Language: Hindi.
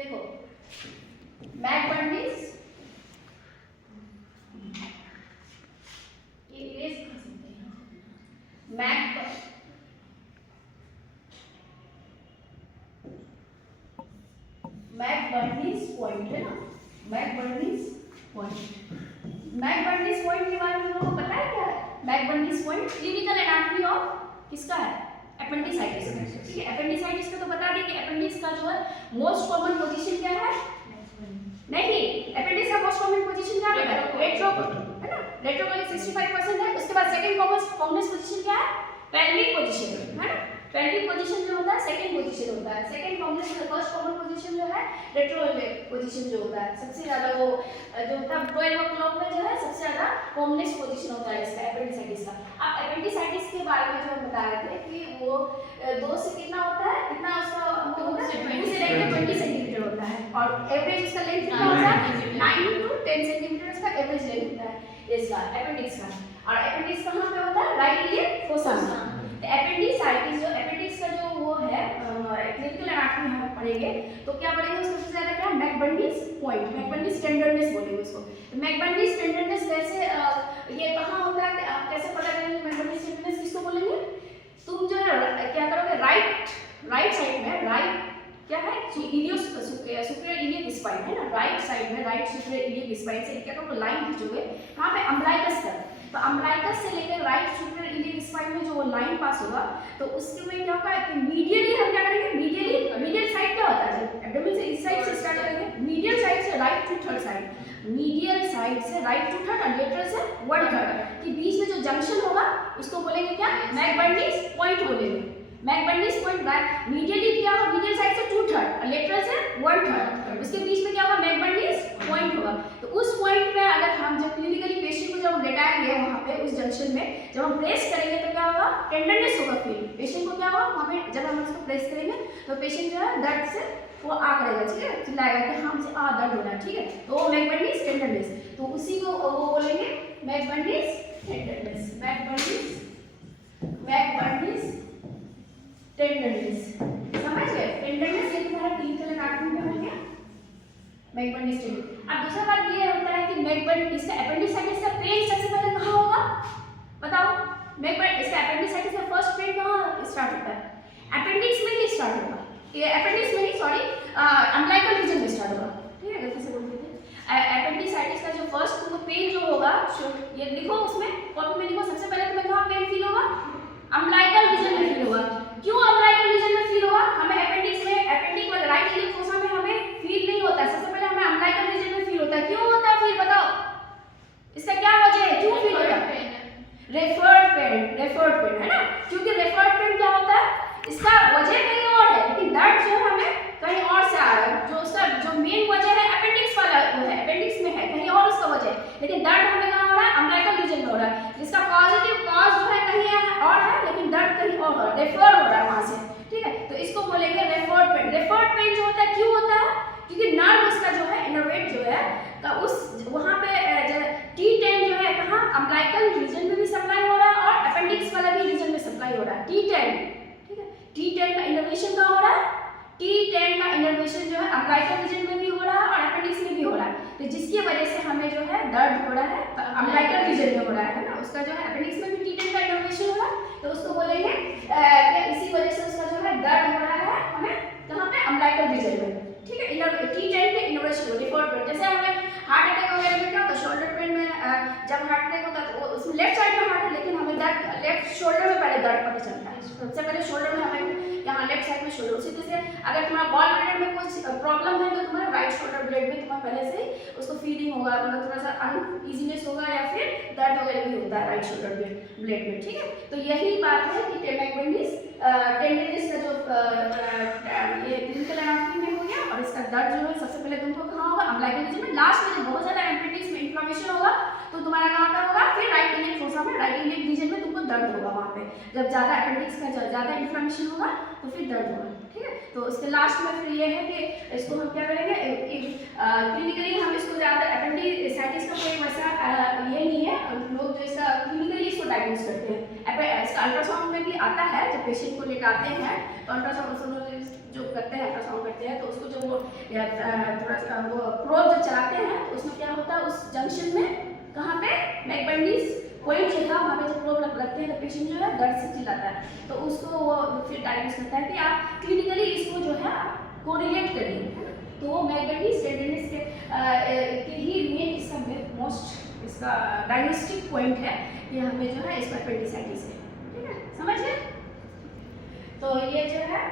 देखो मैकबर्नीज ये इरेज कर सकते हैं। मैकबर्नीज पॉइंट है ना, मैकबर्नीज पॉइंट। मैकबर्नीज पॉइंट के बारे में हम लोगों को पता है क्या है? McBurney's point clinical anatomy of किसका है? एपेंडिसाइटिस का। ठीक है, एपेंडिसाइटिस का तो बता दें कि अपेंडिक्स का जो है मोस्ट कॉमन पोजीशन क्या है? नहीं, अपेंडिक्स का मोस्ट कॉमन पोजीशन क्या है? रेट्रो है ना, रेट्रोकोलिक 65% है। उसके बाद सेकंड कॉमन पोजीशन क्या है? पेल्विक पोजीशन है ना। पेल्विक पोजीशन जो होता है सेकंड पोजीशन होता है। Second common first common position जो है रेट्रोकोलिक पोजीशन जो होता है सबसे ज्यादा वो जो होता है 12 o'clock में जो है सबसे ज्यादा कॉमनेस्ट पोजीशन होता है इसका एपेंडिसाइटिस का। अब एपेंडिसाइटिस के बारे में जो हम बता रहे थे कि वो 2 से कितना होता है, कितना उसका 2 से लेकर 20 सेंटीमीटर होता है और एवरेज इसका लेंथ कितना होता है? 9 to 10 सेंटीमीटर इसका एवरेज लेंथ होता है इसका एपेंडिक्स का। और एपेंडिक्स कहाँ पे होता है? राइट इलियक फोसा में। एपेंडिसाइटिस जो एपेंडिक्स का जो वो है क्लिनिकल एनाटॉमी हम पढ़ेंगे तो क्या पढ़ेंगे उसको सबसे ज्यादा क्या? मैकबर्नीज पॉइंट, मैकबर्नीज टेंडरनेस बोलेंगे उसको। मैकबर्नीज टेंडरनेस कैसे ये कहाँ होता है, आप कैसे पता करेंगे मैकबर्नीज टेंडरनेस किसको बोलेंगे? तुम जो है क्या करोगे, राइट साइड में, राइट क्या है सुपीरियर इलियक स्पाइन है ना, राइट साइड में राइट सुपीरियर इलियक स्पाइन से क्या करोगे लाइन खींचोगे कहाँ पे? अम्बलाइकस तक। तो अम्बलाइकस से लेकर राइट सुपीरियर इलियक स्पाइन में जो वो लाइन पास होगा तो उसके में क्या होगा कि मीडियली हम क्या करेंगे, मीडियल साइड क्या होता है? एब्डोमेन से इस साइड से स्टार्ट करेंगे, मीडियल साइड से right to third side, medial side से राइट टू थर्ड और लेटरल से 1/3 के बीच में जो जंक्शन होगा उसको बोलेंगे क्या? मैकबर्नीज पॉइंट बोलेंगे। मैकबर्नीज पॉइंट मीडियली क्या होगा? मीडियल साइड से 2/3 और लेटरल से 1/3 उसके बीच में क्या होगा? मैकबर्नीज पॉइंट होगा। तो उस पॉइंट में अगर हम जब क्लिनिकली पेशेंट को जब लेटाएंगे वहाँ पे उस जंक्शन में जब हम प्रेस करेंगे तो क्या होगा? टेंडरनेस होगा। फील पेशेंट को क्या होगा वहाँ पे जब हम उसको प्रेस करेंगे तो पेशेंट जो है दर्द से वो आ करेगा, ठीक है, चिल्लाएगा कि हाँ मुझे दर्द हो रहा है, ठीक है, तो मैकबर्नीज टेंडरनेस, तो उसी को वो बोलेंगे मैकबर्नीज टेंडरनेस। मैकबर्नीज टेंडरनेस समझ गए? टेंडरनेस ये तुम्हारा क्लिनिकल एनाटॉमी में हो गया मैकबर्नीज टेंडरनेस। अब दूसरा बात ये होता है कि मैकबर्नीज का एपेंडिसाइटिस का पेन सबसे पहले कहाँ होगा बताओ? मैकबर्नीज का एपेंडिसाइटिस का फर्स्ट पेन कहाँ स्टार्ट होता है? अपेंडिक्स में ही स्टार्ट होगा, ये अपेंडिक्स में ही सॉरी अम्बलाइकल रीजन में स्टार्ट होगा, ठीक है, गलती से बोल दी थी। एपेंडिसाइटिस का जो फर्स्ट तुमको पेन जो होगा ये लिखो उसमें कॉपी में लिखो, सबसे पहले तुम्हें कहाँ पेन फील होगा? अम्बलाइकल रीजन में फील होगा। क्यों अम्बलाइकल रीजन में फील होगा? हमें अपेंडिक वाला राइट इलियक फोसा में हमें फील नहीं होता है, सबसे पहले हमें अम्बलाइकल रीजन में फील होता है। क्यों होता है फील बताओ? इसका क्या वजह है, क्यों फील होता है? रेफर्ड पेन है ना, क्योंकि रेफर्ड पेन क्या होता है? इसका वजह कहीं और है लेकिन दर्द जो हमें कहीं और से आ रहा है, जो उसका जो मेन वजह है अपेंडिक्स वाला वो है, अपेंडिक्स में है, कहीं और उसका वजह है, लेकिन दर्द हमें कहाँ हो रहा है? अम्बलाइकल रीजन में हो रहा है, जिसका पॉजिटिव कॉज जो है कहीं और है लेकिन दर्द कहीं और हो रहा है, रेफर हो रहा है वहां से, ठीक है, तो इसको बोलेंगे रेफर्ड पेन। रेफर्ड पेन जो होता है क्यों होता है? क्योंकि नर्व उसका जो है इनर्वेट जो है का उस वहां पे T10 जो है कहाँ अम्बलाइकल रीजन में भी सप्लाई हो रहा है और अपेंडिक्स वाला भी रीजन में सप्लाई हो रहा है T10, ठीक है, T10 का इनर्वेशन कहाँ हो रहा है? T10 का इनर्वेशन जो है अम्बलाइकल रीजन में भी हो रहा है और अपेंडिक्स में भी हो रहा है, तो जिसकी वजह से हमें जो है दर्द हो रहा है अम्बलाइकल रीजन में हो रहा है ना, उसका जो है अपेंडिक्स में भी T10 का इनर्वेशन हो रहा है, तो उसको बोलेंगे इसी वजह से उसका जो है दर्द हो रहा है हमें कहाँ पे? अम्बलाइकल रीजन में, ठीक है, T10 के इनर्वेशन रिपोर्ट पर। जैसे हमें हार्ट अटैक वगैरह में क्या होता है? शोल्डर पेन में जब हार्ट अटैक होता है तो उसमें लेफ्ट साइड में हार्ट है लेकिन हमें दर्द लेफ्ट शोल्डर में पहले दर्द पता चलता है, सबसे पहले शोल्डर में हमें यहाँ लेफ्ट साइड में शोल्डर, उसी तरह से अगर तुम्हारा गॉल ब्लैडर में कुछ प्रॉब्लम है तो तुम्हारा राइट शोल्डर ब्लेड में तुम्हारा पहले से उसको फीलिंग होगा, मतलब थोड़ा सा अनइजीनेस होगा या फिर दर्द वगैरह भी होता है राइट शोल्डर ब्लेड में, ठीक है, तो यही बात है कि मैकबर्नीज टेंडरनेस का जो ये क्लिनिकल एनाटॉमी में हो गया और इसका दर्द जो है सबसे पहले तुमको कहाँ होगा? अम्बलाइकल रीजन में। लास्ट में जब बहुत ज्यादा एपेंडिक्स में इन्फ्लेमेशन होगा तो तुम्हारा कहाँ पे होगा? फिर राइट इलियक फोसा में, राइट इलियक रीजन में तुमको दर्द होगा वहाँ पे, जब ज्यादा एपेंडिक्स का ज्यादा इन्फ्लेमेशन होगा तो फिर दर्द होगा, ठीक है, तो इसके लास्ट में फिर ये है कि इसको हम क्या करेंगे क्लिनिकली हम इसको ज्यादा एपेंडिसाइटिस का कोई वैसा ये नहीं है, लोग जो इसका क्लिनिकली इसको डायग्नोस करते हैं, इसका अल्ट्रासाउंड में भी आता है, जब पेशेंट को लेकर आते हैं तो अल्ट्रासाउंड जो करते हैं अल्ट्रासाउंड करते हैं तो उसको जो वो थोड़ा सा वो प्रोब जब चलाते हैं तो उसमें क्या होता है, उस जंक्शन में कहाँ पे मैकबर्नीस पॉइंट जो था वहाँ पे जब प्रोब रखते हैं तो पेशेंट जो है दर्द से चिल्लाता है, तो उसको वो फिर डायग्नोस करता है कि आप क्लिनिकली इसको जो है कोरिलेट करिए, है ना। तो वो मैकबर्नीस टेंडरनेस के ही मेन इसका मोस्ट इसका डायग्नोस्टिक पॉइंट है कि हमें जो है इसका अपेंडिसाइटिस है, ठीक है, समझ गए। तो ये जो है